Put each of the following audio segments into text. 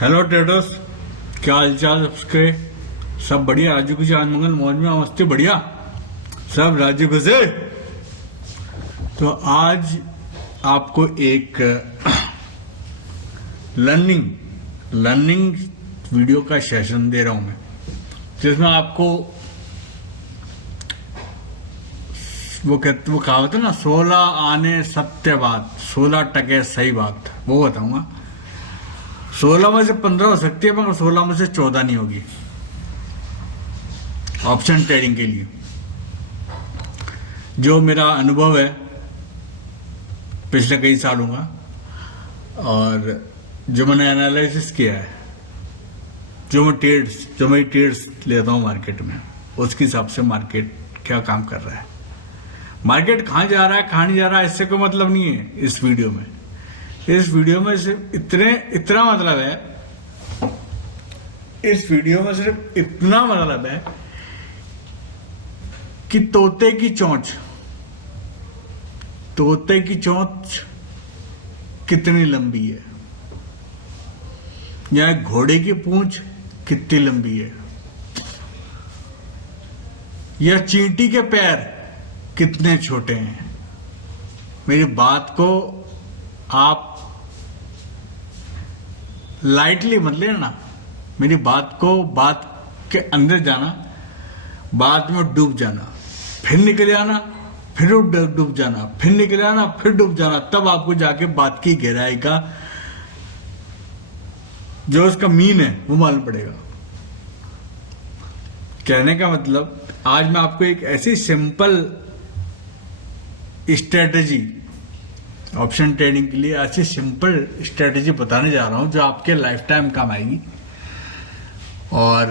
Hello traders, क्या हालचाल सबके? सब बढ़िया? राजू कुछ आज मंगल मौज में मस्ती बढ़िया सब राजू गुजे। तो आज आपको एक लर्निंग वीडियो का सेशन दे रहा हूं मैं, जिसमें आपको वो कहावत है ना, 16 आने सत्य बात, 16% सही बात, वो बताऊंगा। 16 में से 15 हो सकती है, मगर 16 में से 14 नहीं होगी ऑप्शन ट्रेडिंग के लिए। जो मेरा अनुभव है पिछले कई सालों का, और जो मैंने एनालिसिस किया है, जो मेरी ट्रेड्स लेता हूँ मार्केट में, उसके हिसाब से मार्केट क्या काम कर रहा है, मार्केट कहाँ जा रहा है कहाँ नहीं जा रहा है, इससे कोई मतलब नहीं है। इस वीडियो में सिर्फ इतना मतलब है, इस वीडियो में सिर्फ इतना मतलब है कि तोते की चोंच कितनी लंबी है, या घोड़े की पूंछ कितनी लंबी है, या चींटी के पैर कितने छोटे हैं। मेरी बात को आप लाइटली मत लेना, मेरी बात के अंदर जाना, बात में डूब जाना, फिर निकल आना, फिर डूब जाना, फिर निकल आना, फिर डूब जाना, तब आपको जाके बात की गहराई का जो उसका मीन है वो मालूम पड़ेगा। कहने का मतलब, आज मैं आपको एक ऐसी सिंपल स्ट्रेटेजी, ऑप्शन ट्रेडिंग के लिए ऐसी सिंपल स्ट्रेटेजी बताने जा रहा हूं जो आपके लाइफ टाइम काम आएगी, और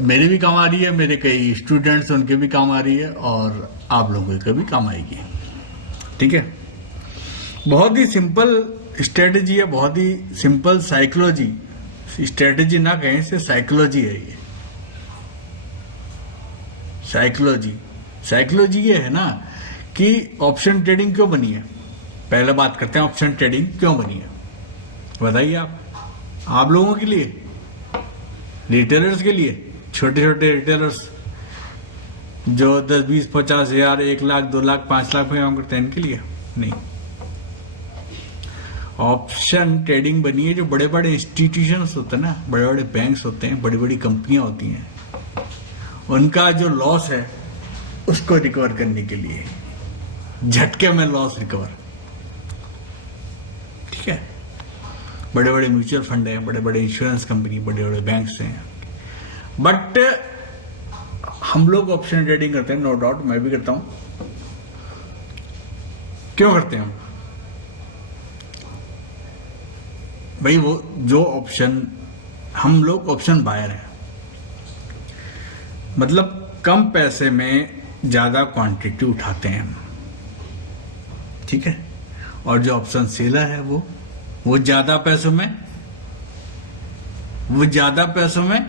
मेरे भी काम आ रही है, मेरे कई स्टूडेंट्स उनके भी काम आ रही है, और आप लोगों के भी काम आएगी। ठीक है, बहुत ही सिंपल स्ट्रेटेजी है, बहुत ही सिंपल साइकोलॉजी, स्ट्रेटेजी ना कहें, इसे साइकोलॉजी है। ये साइकोलॉजी ये है ना कि ऑप्शन ट्रेडिंग क्यों बनी है। पहले बात करते हैं ऑप्शन ट्रेडिंग क्यों बनी है, बताइए आप लोगों के लिए, रिटेलर्स के लिए, छोटे छोटे रिटेलर्स जो 10, 20, 50 हजार, 1 लाख, 2 लाख, 5 लाख में काम करते हैं, इनके लिए नहीं। ऑप्शन ट्रेडिंग बनी है जो बड़े बड़े इंस्टीट्यूशंस होते हैं ना, बड़े बड़े बैंक्स होते हैं, बड़ी बड़ी कंपनियां होती हैं, उनका जो लॉस है उसको रिकवर करने के लिए, झटके में लॉस रिकवर। ठीक है, बड़े बड़े म्यूचुअल फंड हैं, बड़े बड़े इंश्योरेंस कंपनी, बड़े बड़े बैंक्स हैं, बट हम लोग ऑप्शन ट्रेडिंग करते हैं, नो डाउट, मैं भी करता हूं। क्यों करते हैं हम भाई? वो जो ऑप्शन, हम लोग ऑप्शन बायर हैं, मतलब कम पैसे में ज्यादा क्वांटिटी उठाते हैं हम। ठीक है, और जो ऑप्शन सेलर है वो ज्यादा पैसों में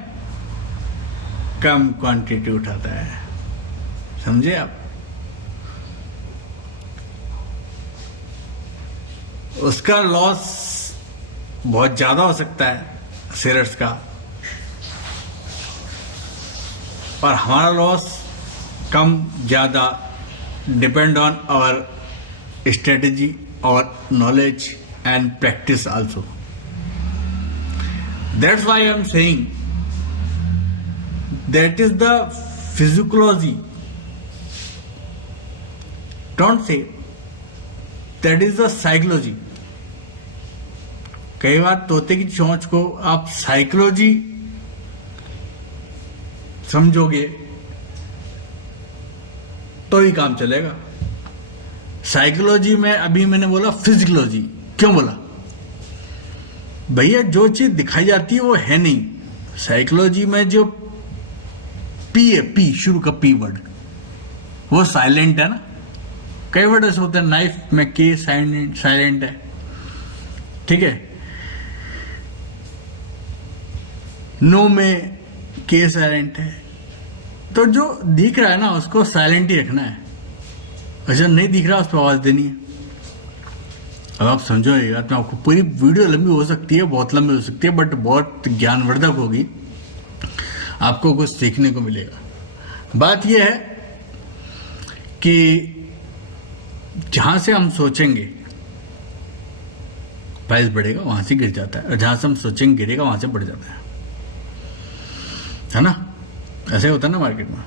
कम क्वांटिटी उठाता है। समझे आप? उसका लॉस बहुत ज्यादा हो सकता है सेलर्स का, और हमारा लॉस कम ज्यादा, depend on our strategy or knowledge and practice also. That's why I'm saying that is the physiology. Don't say that is the psychology. कई बार तोते की चोंच को आप साइकोलॉजी समझोगे तो ही काम चलेगा। साइकोलॉजी में अभी मैंने बोला फिजियोलॉजी, क्यों बोला? भैया जो चीज दिखाई जाती है वो है नहीं। साइकोलॉजी में जो पी है, पी शुरू का पी वर्ड, वो साइलेंट है ना। कई वर्ड ऐसे होते हैं, नाइफ में के साइलेंट है, ठीक है, नो में के साइलेंट है। तो जो दिख रहा है ना उसको साइलेंट ही रखना है, अच्छा नहीं दिख रहा उस पर आवाज देनी है। अब आप समझो ये बात, मैं आपको पूरी वीडियो लंबी हो सकती है, बहुत लंबी हो सकती है, बट बहुत ज्ञानवर्धक होगी, आपको कुछ सीखने को मिलेगा। बात यह है कि जहां से हम सोचेंगे प्राइस बढ़ेगा, वहां से गिर जाता है, और जहां से हम सोचेंगे गिरेगा, वहां से बढ़ जाता है ना? ऐसे होता है ना मार्केट में।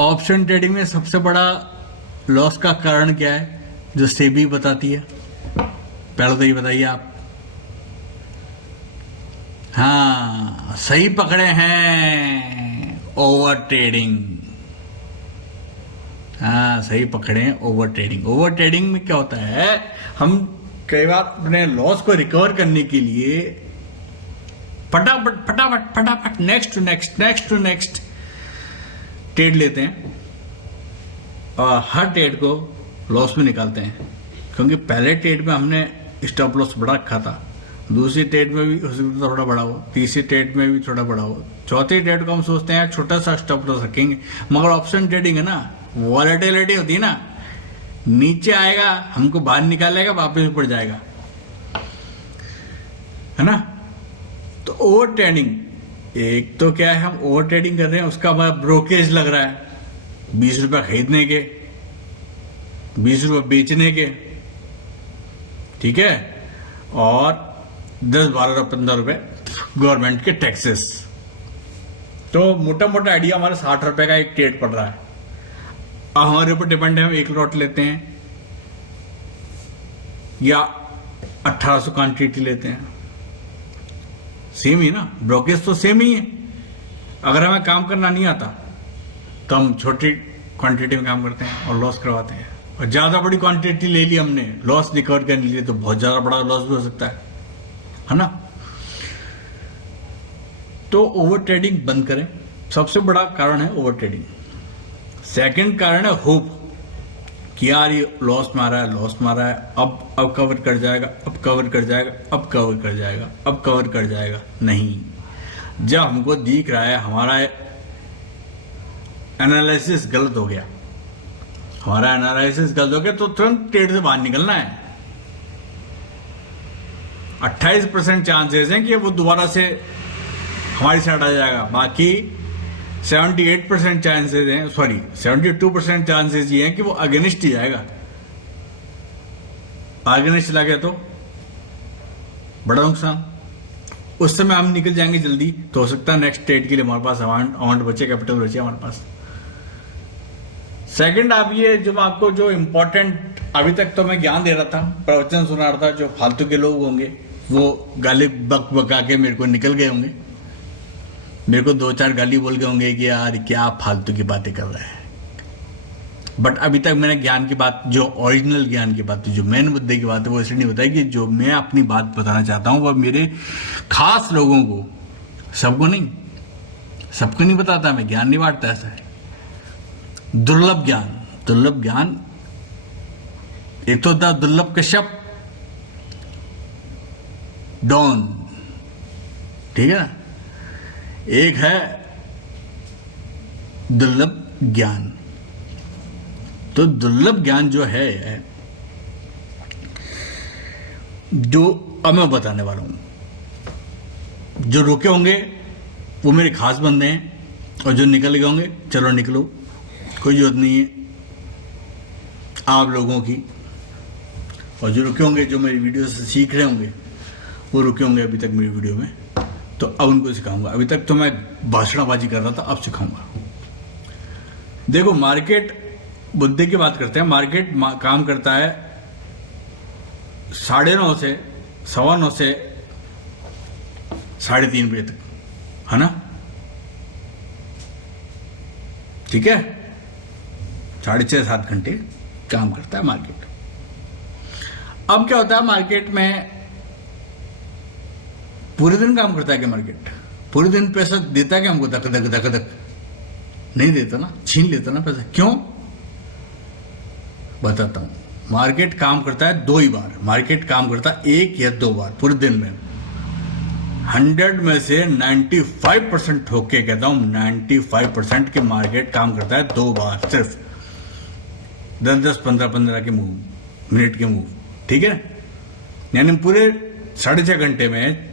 ऑप्शन ट्रेडिंग में सबसे बड़ा लॉस का कारण क्या है, जो सेबी बताती है? पहले तो ये बताइए आप। हाँ, सही पकड़े हैं, ओवर ट्रेडिंग। हाँ, सही पकड़े हैं, ओवर ट्रेडिंग। ओवर ट्रेडिंग में क्या होता है, हम कई बार अपने लॉस को रिकवर करने के लिए फटाफट फटाफट फटाफट next to next next to next trade लेते हैं, और हर ट्रेड को लॉस में निकालते हैं। क्योंकि पहले ट्रेड में हमने स्टॉप लॉस बड़ा रखा था, दूसरी ट्रेड में भी हो सकता थोड़ा बड़ा हो, तीसरी ट्रेड में भी थोड़ा बड़ा हो, चौथी ट्रेड को हम सोचते हैं छोटा सा स्टॉप लॉस रखेंगे। मगर ऑप्शन ट्रेडिंग है ना, वॉलेटिलिटी होती है ना, नीचे आएगा हमको बाहर निकालेगा, वापस ऊपर जाएगा, है ना? तो ओवर ट्रेडिंग, एक तो क्या है, हम ओवर ट्रेडिंग कर रहे हैं, उसका हमारा ब्रोकेज लग रहा है, 20 रुपये खरीदने के, 20 रुपये बेचने के, ठीक है, और 10, 12, 15 रुपये गवर्नमेंट के टैक्सेस। तो मोटा मोटा आइडिया हमारा 60 रुपए का एक ट्रेड पड़ रहा है। अब हमारे ऊपर डिपेंड है, हम एक लॉट लेते हैं या 1800 क्वांटिटी लेते हैं, सेम ही ना, ब्रोकेज तो सेम ही है। अगर हमें काम करना नहीं आता तो हम छोटी क्वांटिटी में काम करते हैं और लॉस करवाते हैं, और ज्यादा बड़ी क्वांटिटी ले ली हमने लॉस रिकवर करने के लिए, तो बहुत ज्यादा बड़ा लॉस भी हो सकता है ना? तो ओवर ट्रेडिंग बंद करें, सबसे बड़ा कारण है ओवर ट्रेडिंग। सेकंड कारण है होप, कि यार ये लॉस मारा है, लॉस मारा है, अब कवर कर जाएगा, अब कवर कर जाएगा, अब कवर कर जाएगा, अब कवर कर जाएगा। नहीं, जब हमको दिख रहा है हमारा एनालिसिस गलत हो गया, हमारा एनालिसिस गलत हो गया, तो तुरंत ट्रेड से बाहर निकलना है। 28% चांसेस हैं कि वो दोबारा से हमारी साइड आ जाएगा, बाकी 78% चांसेस हैं, सॉरी 72% चांसेस ये हैं कि वो अगेंस्ट ही जाएगा। अगेंस्ट चला गया तो बड़ा नुकसान, उस समय हम निकल जाएंगे जल्दी, तो हो सकता है नेक्स्ट ट्रेड के लिए हमारे पास अमाउंट बचे, कैपिटल बचे हमारे पास। सेकंड, आप ये जो आपको जो इंपॉर्टेंट, अभी तक तो मैं ज्ञान दे रहा था, प्रवचन सुना रहा था, जो फालतू के लोग होंगे वो गाली बक बका के मेरे को निकल गए होंगे, मेरे को 2-4 गाली बोल गए होंगे कि यार क्या फालतू की बातें कर रहा है। बट अभी तक मैंने ज्ञान की बात, जो ओरिजिनल ज्ञान की बात, जो मेन मुद्दे की बात है, वो इसलिए नहीं बताई कि जो मैं अपनी बात बताना चाहता हूं वो मेरे खास लोगों को, सबको नहीं बताता, मैं ज्ञान नहीं बांटता, ऐसा है। दुर्लभ ज्ञान एक तो होता दुर्लभ कश्यप, डॉन, ठीक है ना, एक है दुर्लभ ज्ञान। तो दुर्लभ ज्ञान जो है, जो अब मैं बताने वाला हूं, जो रुके होंगे वो मेरे खास बंदे हैं, और जो निकल गए होंगे चलो निकलो, कोई जरूरत नहीं है आप लोगों की। और जो रुके होंगे, जो मेरी वीडियो से सीख रहे होंगे, वो रुके होंगे अभी तक मेरी वीडियो में, तो अब उनको सिखाऊंगा। अभी तक तो मैं भाषणबाजी कर रहा था, अब सिखाऊंगा। देखो, मार्केट मुद्दे की बात करते हैं। मार्केट काम करता है 9:30 से 9:15 से 3:30 बजे तक, है ना? ठीक है, 6.5-7 घंटे काम करता है मार्केट। अब क्या होता है मार्केट में, पूरे दिन काम करता है क्या मार्केट? पूरे दिन पैसा देता है क्या हमको? धक धक धक धक नहीं देता ना, छीन लेता ना पैसा। क्यों? बताता हूं। मार्केट काम करता है 2 ही बार, मार्केट काम करता है 1 या 2 बार पूरे दिन में। 100 में से 95% ठोक के कहता हूं, 95% के मार्केट काम करता है 2 बार सिर्फ। 10-10, 15-15 के मूव, मिनट के मूव, ठीक है, यानी पूरे 6.5 घंटे में,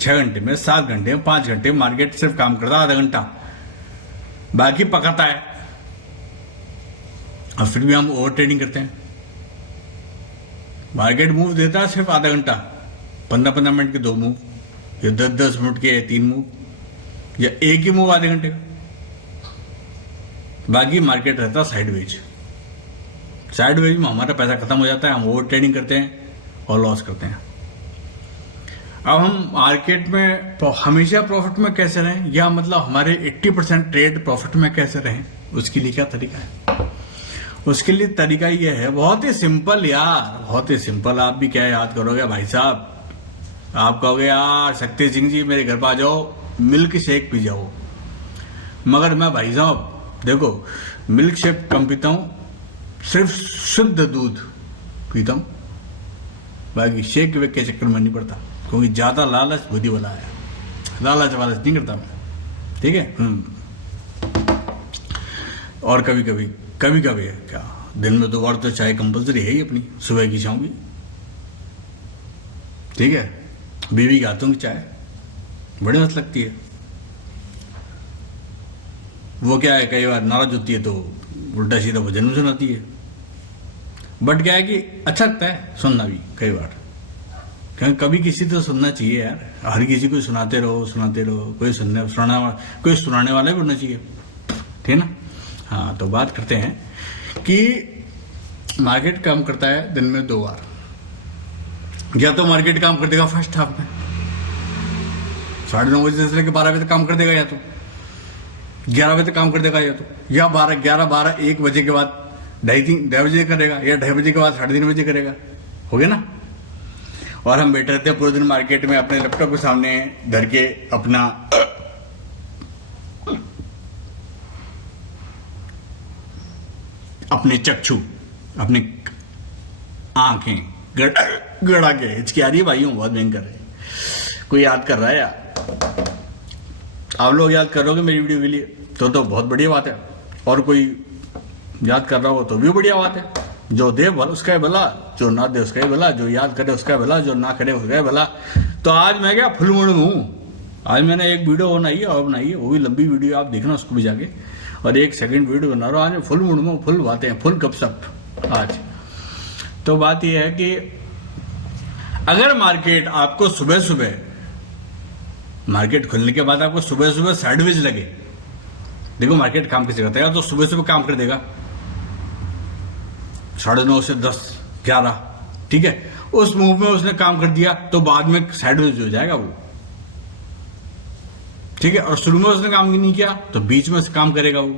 6 घंटे में, 7 घंटे में, 5 घंटे में मार्केट सिर्फ काम करता है आधा घंटा, बाकी पकाता है। और फिर भी हम ओवर ट्रेडिंग करते हैं। मार्केट मूव देता है सिर्फ आधा घंटा, 15-15 मिनट के 2 मूव, या 10-10 मिनट के 3 मूव, या एक ही मूव आधे घंटे का। बाकी मार्केट रहता है साइडवेज। साइडवेज में हमारा पैसा खत्म हो जाता है, हम ओवर ट्रेडिंग करते हैं और लॉस करते हैं। अब हम मार्केट में हमेशा प्रॉफिट में कैसे रहें, या मतलब हमारे 80% ट्रेड प्रॉफिट में कैसे रहें, उसके लिए क्या तरीका है? उसके लिए तरीका ये है, बहुत ही सिंपल यार, बहुत ही सिंपल। आप भी क्या याद करोगे भाई साहब, आप कहोगे यार शक्ति सिंह जी मेरे घर पर आ जाओ, मिल्क शेक पी जाओ। मगर मैं भाई साहब देखो, मिल्क शेक कम पीता हूं, सिर्फ शुद्ध दूध पीता हूं, बाकी शेक वेक के चक्कर में नहीं पड़ता, क्योंकि ज्यादा लालच बुद्धि वाला है, लालच वालच नहीं करता मैं, ठीक है। और कभी कभी है क्या, दिन में 2 बार तो चाय कंपलसरी है ही अपनी, सुबह की शाम की, ठीक है। बीवी के हाथों की चाय बड़ी मस्त लगती है। वो क्या है, कई बार नाराज होती है तो उल्टा सीधा भजन सुनाती है, बट क्या है कि अच्छा लगता है सुनना भी कई बार, क्योंकि कभी किसी तो सुनना चाहिए यार, हर किसी को सुनाते रहो, कोई सुनाने वाला भी होना चाहिए, ठीक है ना। हाँ, तो बात करते हैं कि मार्केट काम करता है दिन में 2 बार। या तो मार्केट काम कर देगा फर्स्ट हाफ में 9:30 बजे से लेकर 12 बजे तक काम कर देगा, या तो 11 बजे तक काम कर देगा, या 11-12-1 बजे के बाद 2:30 बजे करेगा, या 2:30 बजे के बाद 3:30 बजे करेगा, हो गया ना। और हम बैठे रहते हैं पूरे दिन मार्केट में अपने लैपटॉप के सामने धर के, अपने चक्षु, अपने आंखें गड़ा के, हिचकी आ रही है भाइयों, बहुत भयंकर है। कोई याद कर रहा है यार, आप लोग याद करोगे मेरी वीडियो के लिए तो बहुत बढ़िया बात है, और कोई याद कर रहा हो तो भी बढ़िया बात है। जो दे उसका है भला, जो ना दे उसका है भला, जो याद करे उसका है भला, जो ना करे उसका है भला। तो आज मैं क्या फुल मूड में हूँ। आज मैंने एक वीडियो बनाई है, वो भी लंबी वीडियो, आप देखना उसको भी जाके, और 1 सेकंड वीडियो बना रहा हूँ। आज फुल मूड में, फुल बातें हैं, फुल गपशप आज। तो बात यह है कि अगर मार्केट आपको सुबह मार्केट खुलने के बाद आपको सुबह साइडवेज लगे, देखो मार्केट काम कैसे करता है, तो सुबह काम कर देगा 9:30 से 10-11, ठीक है। उस मूव में उसने काम कर दिया तो बाद में साइडवेज हो जाएगा वो, ठीक है। और शुरू में उसने काम नहीं किया तो बीच में से काम करेगा वो,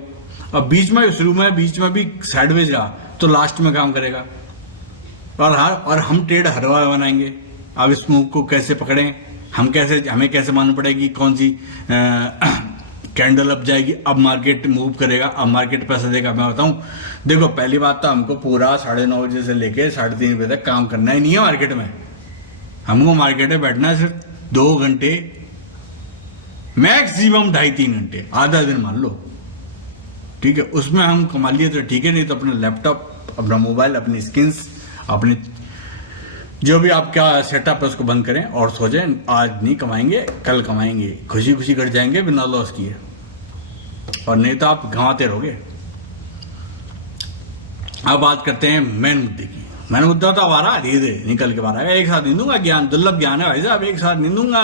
और बीच में भी साइडवेज रहा तो लास्ट में काम करेगा। और हम ट्रेड हर बार बनाएंगे। अब इस मूव को कैसे पकड़ें, हमें कैसे मालूम पड़ेगी कौन सी कैंडल अप जाएगी, अब मार्केट मूव करेगा, अब मार्केट पैसा देगा। मैं बताऊं, देखो पहली बात तो हमको पूरा 9:30 बजे से लेके 3:30 बजे तक काम करना ही नहीं है मार्केट में। हमको मार्केट में बैठना है सिर्फ 2 घंटे, मैक्सिमम 2.5-3 घंटे, आधा दिन मान लो, ठीक है। उसमें हम कमा लिए तो ठीक है, नहीं तो अपना लैपटॉप, अपना मोबाइल, अपनी स्किन्स, अपने जो भी आपका सेटअप है उसको बंद करें और सो जाएं। आज नहीं कमाएंगे, कल कमाएंगे, खुशी खुशी कट जाएंगे बिना लॉस किए, और नहीं तो आप गंवाते रहोगे। अब बात करते हैं मेन मुद्दे की। मेन मुद्दा तो हमारा धीरे धीरे निकल के बाहर आएगा। एक साथ नहीं दूंगा ज्ञान, दुर्लभ ज्ञान है भाई साहब, एक साथ नहीं दूंगा।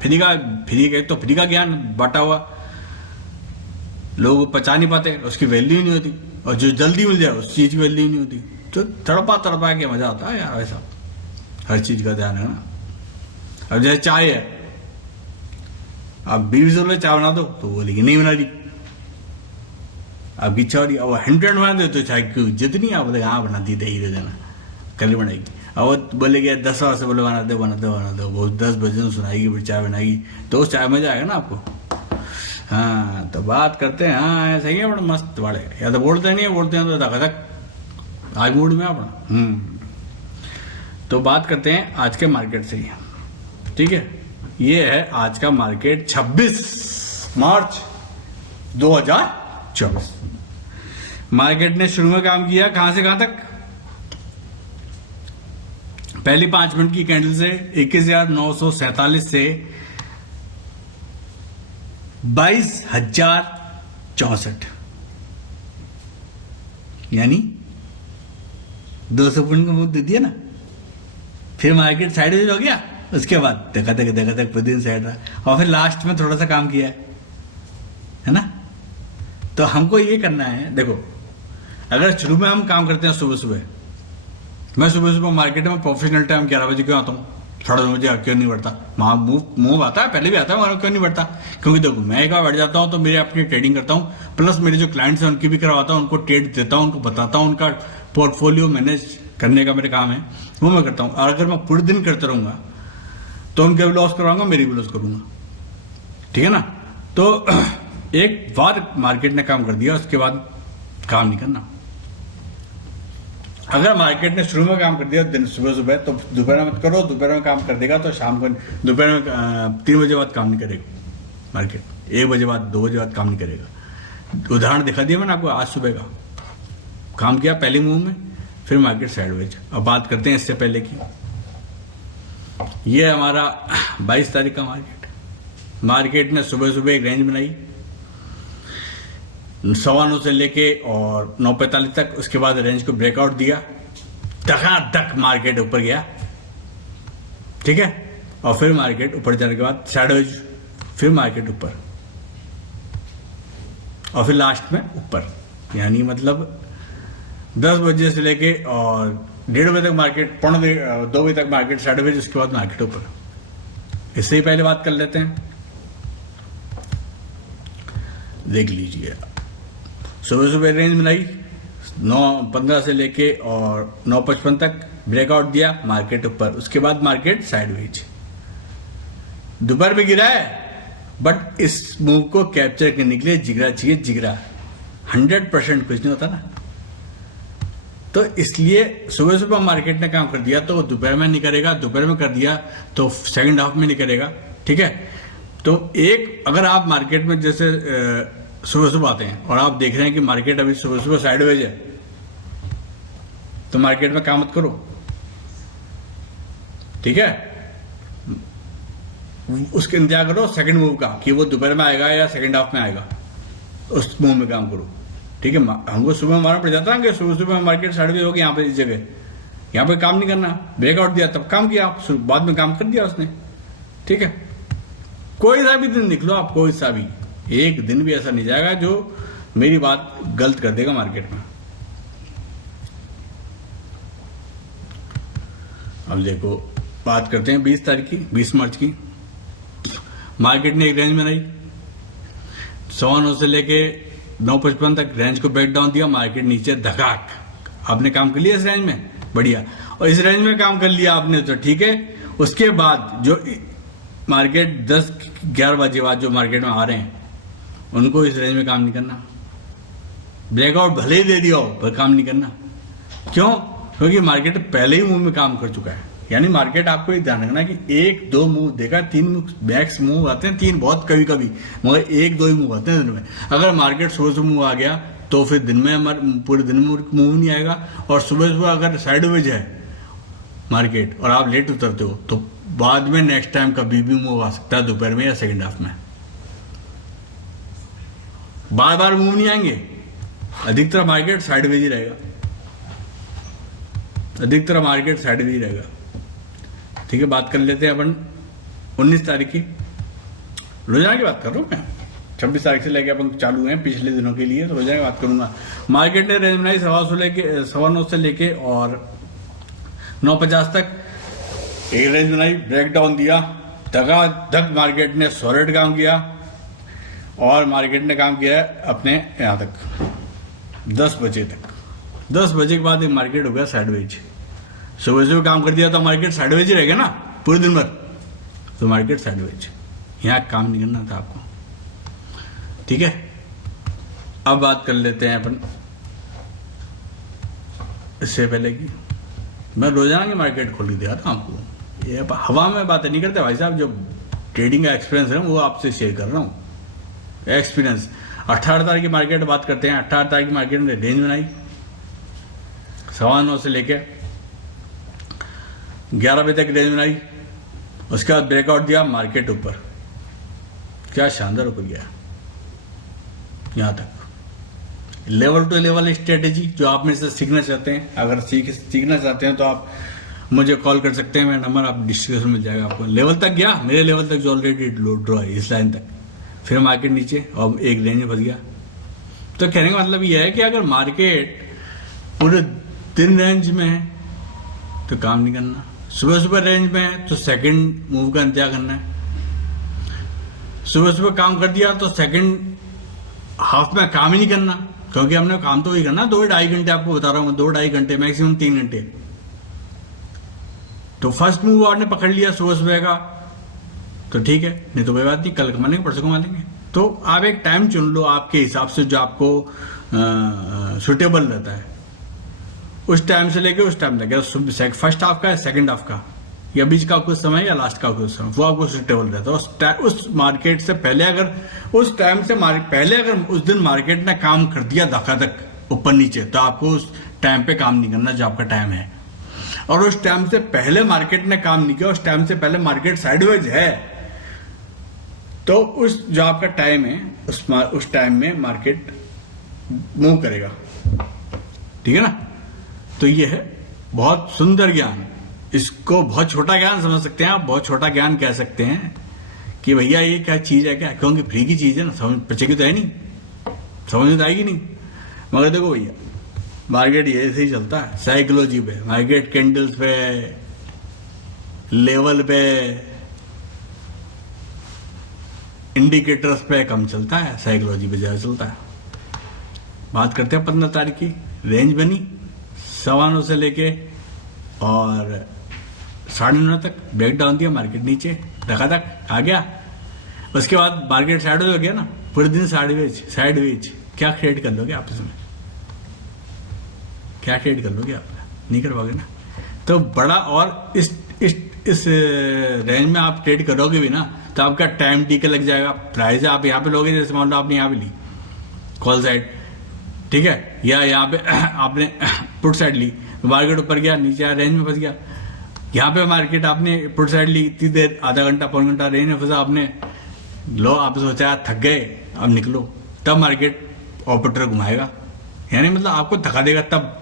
फ्री का ज्ञान बांटा हुआ, लोग पचा नहीं पाते, उसकी वैल्यू ही नहीं होती, और जो जल्दी मिल जाए उस चीज की वैल्यू ही नहीं होती। तो तड़पा के मजा आता है यार, वैसा हर चीज का ध्यान है ना। अब जैसे चाय है, अब 20 रुपये चाय बना दो तो बोलेगी नहीं बना रही, अब इच्छा हो रही, अब 100 बना दो तो चाय की जितनी आप बोलेगा हाँ बना दी, दे देना कल बनाएगी। अब वो बोलेगी 10 बार से बोले बना दो, वो 10 बजे सुनाएगी, फिर चाय बनाएगी, तो उस चाय मजा आएगा ना आपको। हाँ, तो बात करते हैं। हाँ सही है, बड़ा मस्त बड़े, या तो बोलते नहीं है, बोलते हैं तो धक आज मूड में अपना। तो बात करते हैं आज के मार्केट से ही, ठीक है। ये है आज का मार्केट 26 मार्च 2024। मार्केट ने शुरू में काम किया कहां से कहां तक, पहली 5 मिनट की कैंडल से 21,947 से 22,064, यानी 200 पॉइंट का मूव दे दिया ना। फिर मार्केट साइडवेज हो गया, उसके बाद देखा तक प्रतिदिन साइड रहा, और फिर लास्ट में थोड़ा सा काम किया है ना। तो हमको ये करना है, देखो अगर शुरू में हम काम करते हैं सुबह सुबह, मैं सुबह सुबह मार्केट में प्रोफेशनल टाइम 11 बजे क्यों आता हूँ, 9:30 बजे क्यों नहीं बढ़ता, वहाँ मूव आता है, पहले भी आता है, वहाँ क्यों नहीं बढ़ता, क्योंकि देखो मैं एक बार बैठ जाता हूँ तो मेरे अपनी ट्रेडिंग करता हूँ, प्लस मेरे जो क्लाइंट्स हैं उनकी भी करवाता हूँ, उनको ट्रेड देता हूँ, उनको बताता हूँ, उनका पोर्टफोलियो मैनेज करने का मेरा काम है, वो मैं करता हूँ। और अगर मैं पूरे दिन करता रहूँगा तो उनके भी लॉस करवाऊंगा, मेरी भी लॉस करूँगा, ठीक है ना। तो एक बार मार्केट ने काम कर दिया, उसके बाद काम नहीं करना। अगर मार्केट ने शुरू में काम कर दिया दिन सुबह सुबह, तो दोपहर में मत करो, दोपहर में काम कर देगा तो शाम को, दोपहर में 3 बजे बाद काम नहीं करेगा मार्केट, 1 बजे बाद 2 बजे बाद काम नहीं करेगा। उदाहरण दिखा दिया मैंने आपको, आज सुबह का काम किया पहले मूव में, फिर मार्केट साइडवेज। अब बात करते हैं इससे पहले की, ये हमारा 22 तारीख का मार्केट ने सुबह सुबह एक रेंज बनाई 9:15 से लेके और 9:45 तक, उसके बाद रेंज को ब्रेकआउट दिया, धकाधक मार्केट ऊपर गया, ठीक है, और फिर मार्केट ऊपर जाने के बाद साइडवेज, फिर मार्केट ऊपर, और फिर लास्ट में ऊपर, यानी मतलब 10 बजे से लेके और 1:30 बजे तक मार्केट, 2 बजे तक मार्केट साइडवेज, उसके बाद मार्केट ऊपर। इससे ही पहले बात कर लेते हैं, देख लीजिए सुबह सुबह रेंज बनाई 9:15 से लेके और 9:55 तक, ब्रेकआउट दिया, मार्केट ऊपर, उसके बाद मार्केट साइडवेज। दोपहर में गिरा है, बट इस मूव को कैप्चर करने के लिए जिगरा चाहिए, जिगरा 100% कुछ नहीं होता ना। तो इसलिए सुबह सुबह मार्केट ने काम कर दिया तो दोपहर में नहीं करेगा, दोपहर में कर दिया तो सेकंड हाफ में नहीं करेगा, ठीक है। तो एक, अगर आप मार्केट में जैसे सुबह सुबह आते हैं और आप देख रहे हैं कि मार्केट अभी सुबह सुबह साइडवेज है, तो मार्केट में काम मत करो, ठीक है। उसके इंतजार करो सेकंड मूव का, कि वो दोपहर में आएगा या सेकंड हाफ में आएगा, उस मूव में काम करो, ठीक है। हमको सुबह मारना पड़ जाता है कि सुबह सुबह मार्केट साइडवेज होगी, यहाँ पे इस जगह, यहाँ पे काम नहीं करना, ब्रेकआउट दिया तब काम किया, बाद में काम कर दिया उसने, ठीक है। कोई सा भी दिन निकलो आप, कोई सा भी, एक दिन भी ऐसा नहीं जाएगा जो मेरी बात गलत कर देगा मार्केट में। अब देखो बात करते हैं 20 तारीख की, 20 मार्च की। मार्केट ने एक रेंज बनाई 9:15 से लेके 9:55 तक, रेंज को ब्रेक डाउन दिया, मार्केट नीचे धकाक। आपने काम कर लिया इस रेंज में, बढ़िया, और इस रेंज में काम कर लिया आपने तो ठीक है। उसके बाद जो मार्केट 10-11 बजे बाद जो मार्केट में आ रहे हैं, उनको इस रेंज में काम नहीं करना, ब्रेकआउट भले ही दे दिया हो पर काम नहीं करना। क्यों? क्योंकि मार्केट पहले ही मूव में काम कर चुका है। यानी मार्केट, आपको ये ध्यान रखना कि 1-2 मूव देगा, 3 बैक्स मूव आते हैं, 3 बहुत कभी कभी, मगर 1-2 ही मूव आते हैं दिन में। अगर मार्केट सुबह से मूव आ गया तो फिर दिन में, पूरे दिन में मूव नहीं आएगा। और सुबह सुबह अगर साइडवेज है मार्केट और आप लेट उतरते हो तो बाद में नेक्स्ट टाइम कभी भी मूव आ सकता है, दोपहर में या सेकेंड हाफ में। बार बार मूव नहीं आएंगे, अधिकतर मार्केट साइडवेज ही रहेगा, अधिकतर मार्केट साइडवेज ही रहेगा, ठीक है। बात कर लेते हैं अपन 19 तारीख की, रोजाना की बात कर रहा हूँ मैं, 26 तारीख से लेके अपन चालू हैं पिछले दिनों के लिए, तो रोजाना की बात करूंगा। मार्केट ने रेंज बनाई 9:15 से लेके और 9:50 तक, एक रेंज बनाई, ब्रेक डाउन दिया, धक मार्केट ने सॉलिड काम किया और मार्केट ने काम किया है अपने यहाँ तक 10 बजे तक। 10 बजे के बाद एक मार्केट हो गया साइडवेज। सुबह सुबह काम कर दिया तो मार्केट साइडवेज ही रहेगा ना पूरे दिन भर, तो मार्केट साइडवेज, यहाँ काम नहीं करना था आपको, ठीक है। अब बात कर लेते हैं अपन इससे पहले की, मैं रोजाना की मार्केट खोल के दिया था आपको, ये हवा में बातें नहीं करते भाई साहब, जो ट्रेडिंग का एक्सपीरियंस है वो आपसे शेयर कर रहा हूँ, एक्सपीरियंस। 18 तारीख की मार्केट बात करते हैं। 18 तारीख की मार्केट ने रेंज बनाई 9:15 से लेके 11 बजे तक रेंज बनाई, उसके बाद ब्रेकआउट दिया, मार्केट ऊपर, क्या शानदार ऊपर गया यहाँ तक। लेवल टू लेवल स्ट्रेटेजी जो आप मेरे से सीखना चाहते हैं, अगर सीखना चाहते हैं तो आप मुझे कॉल कर सकते हैं, मेरा नंबर आप डिस्क्रिप्शन में मिल जाएगा आपको। लेवल तक गया, मेरे लेवल तक जो ऑलरेडी ड्रॉ है इस लाइन तक, फिर मार्केट नीचे और एक रेंज में फंस गया। तो कहने का मतलब यह है कि अगर मार्केट पूरे दिन रेंज में है तो काम नहीं करना, सुबह सुबह रेंज में है तो सेकंड मूव का इंतजार करना है। सुबह सुबह काम कर दिया तो सेकंड हाफ में काम ही नहीं करना, क्योंकि हमने काम तो वही करना 2-2.5 घंटे, आपको बता रहा हूँ मैं, 2-2.5 घंटे मैक्सिमम 3 घंटे। तो फर्स्ट मूव आपने पकड़ लिया सुबह सुबह का तो ठीक है, नहीं तो कोई बात नहीं, कल कमा लेंगे, परसों कमा लेंगे। तो आप एक टाइम चुन लो आपके हिसाब से जो आपको सुटेबल रहता है, उस टाइम से लेके उस टाइम तक, फर्स्ट हाफ का है, सेकंड हाफ का, या बीच का कुछ समय या लास्ट का कुछ समय, वो आपको सुटेबल रहता है। उस मार्केट से पहले अगर उस टाइम से पहले अगर उस दिन मार्केट ने काम कर दिया धक्का ऊपर नीचे, तो आपको उस टाइम पे काम नहीं करना जो आपका टाइम है। और उस टाइम से पहले मार्केट ने काम नहीं किया, उस टाइम से पहले मार्केट साइडवेज है, तो उस जो आपका टाइम है उस टाइम में मार्केट मूव करेगा, ठीक है ना। तो ये है बहुत सुंदर ज्ञान, इसको बहुत छोटा ज्ञान समझ सकते हैं आप, बहुत छोटा ज्ञान कह सकते हैं कि भैया ये क्या चीज है, क्या, क्योंकि फ्री की चीज है ना, समझ बचेगी तो है नहीं, समझ में तो आएगी नहीं। मगर देखो भैया मार्केट ये ऐसे ही चलता है, साइकोलॉजी पे, मार्केट कैंडल्स पे, लेवल पे, इंडिकेटर्स पे कम चलता है, साइकोलॉजी पे ज्यादा चलता है। बात करते हैं 15 तारीख की, रेंज बनी 9:15 से लेके और 9:30 तक, ब्रेक डाउन दिया, मार्केट नीचे धक्का धक आ गया। उसके बाद मार्केट साइडवेज हो गया ना, पूरे दिन साइडवेज क्या ट्रेड कर लोगे आप इसमें, क्या ट्रेड कर लोगे आप, नहीं कर पाओगे ना। तो बड़ा, और इस रेंज में आप ट्रेड करोगे भी ना तो आपका टाइम डी के लग जाएगा। प्राइस आप यहाँ पे लोगे, जैसे मान लो आपने यहाँ पे ली कॉल साइड, ठीक है, या यहाँ पे आपने पुट साइड ली, मार्केट ऊपर गया, नीचे आया, रेंज में फंस गया। यहाँ पे मार्केट आपने पुट साइड ली, इतनी देर, आधा घंटा पौन घंटा रेंज में फंसा, आपने लो, आप सोचा थक गए अब निकलो, तब मार्केट ऑपरेटर घुमाएगा, यानी मतलब आपको थका देगा तब।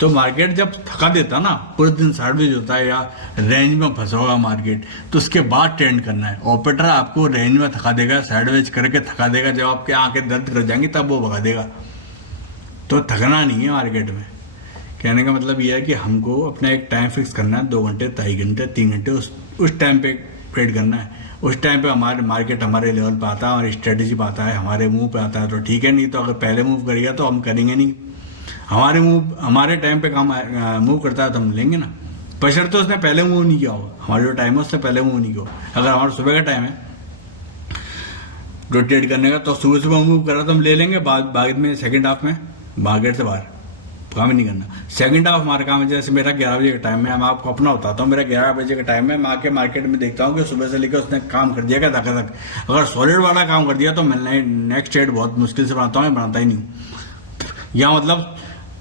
तो मार्केट जब थका देता ना, पूरे दिन साइडवेज होता है या रेंज में फंसा होगा मार्केट, तो उसके बाद ट्रेंड करना है। ऑपरेटर आपको रेंज में थका देगा, साइडवेज करके थका देगा, जब आपके आंखें दर्द कर जाएंगी तब वो भगा देगा। तो थकना नहीं है मार्केट में। कहने का मतलब यह है कि हमको अपना एक टाइम फिक्स करना है, 2 घंटे, 2.5 घंटे, 3 घंटे, उस टाइम पे ट्रेड करना है। उस टाइम पे हमारे मार्केट हमारे लेवल पे आता है, हमारी स्ट्रेटेजी पे आता है, हमारे मूव पे आता है तो ठीक है, नहीं तो अगर पहले मूव करेगा तो हम करेंगे नहीं। हमारे टाइम पे काम मूव करता है तो हम लेंगे ना, बशर्ते तो उसने पहले मूव नहीं किया हो, हमारा जो टाइम है उससे पहले मूव नहीं किया हो। अगर हमारा सुबह का टाइम है जो ट्रेड करने का, तो सुबह सुबह मूव कर रहा तो हम ले लेंगे, बाद में सेकंड हाफ में मार्केट से बाहर काम ही नहीं करना। सेकंड हाफ हमारा काम है, जैसे मेरा 11 बजे का टाइम है, मैं आपको अपना बताता हूँ, मेरा 11 बजे का टाइम है, मैं आके मार्केट में देखता हूँ कि सुबह से लेकर उसने काम कर दिया क्या धक्का धक। अगर सॉलिड वाला काम कर दिया तो मैं नेक्स्ट ट्रेड बहुत मुश्किल से बनाता हूँ, बनाता ही नहीं हूँ। या मतलब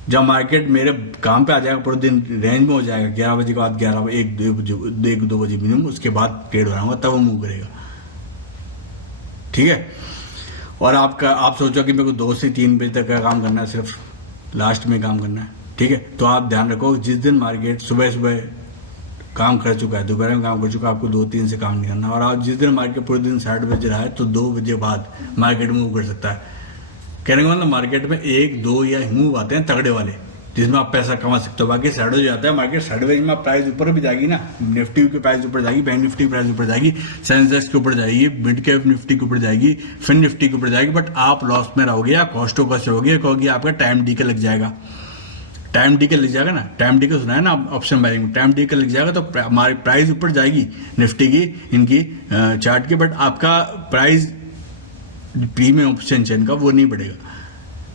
जब मार्केट मेरे काम पे आ जाएगा, पूरे दिन रेंज में हो जाएगा, 11 बजे के बाद 1-2 बजे मिनिमम, उसके बाद ट्रेड बनाऊंगा, तब वो मूव करेगा, ठीक है। और आप सोचो कि मेरे को 2 से 3 बजे तक का काम करना है, सिर्फ लास्ट में काम करना है, ठीक है। तो आप ध्यान रखो, जिस दिन मार्केट सुबह काम कर चुका है, दोपहर में काम कर चुका है, आपको 2-3 से काम नहीं करना। और आप जिस दिन मार्केट पूरे दिन 60 बजे रहा है तो 2 बजे बाद मार्केट मूव कर सकता है। कहने का मतलब मार्केट में 1-2 या मूव आते हैं तगड़े वाले, जिसमें आप पैसा कमा सकते हो। बाकी साइडवेज आता है मार्केट, साइडवेज में प्राइस ऊपर भी जाएगी ना, निफ्टी की प्राइस ऊपर जाएगी, बैंक निफ्टी की प्राइस ऊपर जाएगी, सेंसेक्स के ऊपर जाएगी, मिड कैप निफ्टी के ऊपर जाएगी, फिन निफ्टी के ऊपर जाएगी, बट आप लॉस में रहोगे या कॉस्ट टू कॉस्ट रहोगे, क्योंकि आपका टाइम डी के लग जाएगा। टाइम डी के लग जाएगा ना, टाइम डी के सुना है ना ऑप्शन बाइंग में, टाइम डी के लग जाएगा तो हमारी प्राइस ऊपर जाएगी निफ्टी की, इनकी चार्ट की, बट आपका प्राइस प्रीमियम ऑप्शन चेन का वो नहीं बढ़ेगा,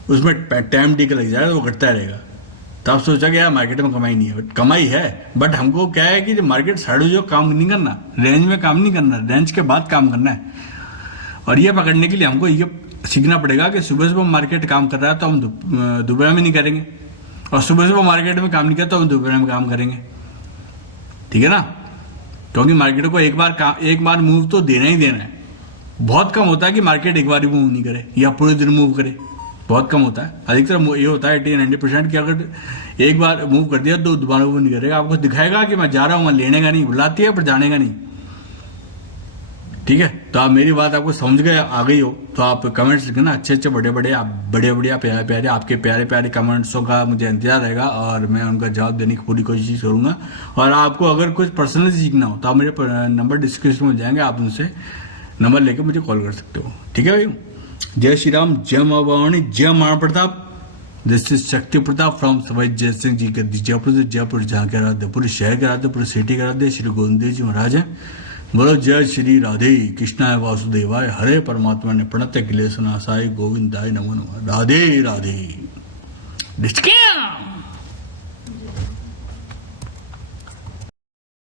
उसमें टाइम डी के लग जाएगा, वो घटता रहेगा। तो आप सोचा कि यार मार्केट में कमाई नहीं है, कमाई है, बट हमको क्या है कि जो मार्केट साइड जो काम नहीं करना, रेंज में काम नहीं करना, रेंज के बाद काम करना है। और ये पकड़ने के लिए हमको ये सीखना पड़ेगा कि सुबह सुबह मार्केट काम कर रहा है तो हम दोपहर में नहीं करेंगे, और सुबह सुबह मार्केट में काम नहीं किया तो हम दोपहर में काम करेंगे। ठीक है ना, क्योंकि मार्केट को एक बार मूव तो देना ही देना है। बहुत कम होता है कि मार्केट एक बार ही मूव नहीं करे या पूरे दिन मूव करे, बहुत कम होता है। अधिकतर ये होता है 80-90% कि अगर एक बार मूव कर दिया तो दोबारा मूव नहीं करेगा, आपको दिखाएगा कि मैं जा रहा हूं, मैं लेने का नहीं, बुलाती है पर जाने का नहीं। ठीक है, तो आप मेरी बात आपको समझ गए, आ गई हो तो आप कमेंट्स लिखना अच्छे बड़े बढ़िया प्यारे आपके प्यारे कमेंट्सों का मुझे इंतजार रहेगा और मैं उनका जवाब देने की पूरी कोशिश करूंगा। और आपको अगर कुछ पर्सनली सीखना हो तो आप मेरे नंबर डिस्क्रिप्शन में जाएंगे, आप उनसे नंबर लेके मुझे कॉल कर सकते हो। ठीक है भाई, जय श्री राम, जय मां भवानी, जय महाराणा प्रताप। दिस इज शक्ति प्रताप फ्रॉम सवाई जय सिंह जी के जयपुर से, जयपुर जहाँ के राधे, पूरे शहर के राधे, पूरे सिटी के राधे, श्री गोविंद जी महाराज हैं। बोलो जय श्री राधे कृष्णाय वासुदेवाय, हरे परमात्मा ने प्रणत क्लेश नाशाय, गोविंदाय नमो नमः, राधे राधे।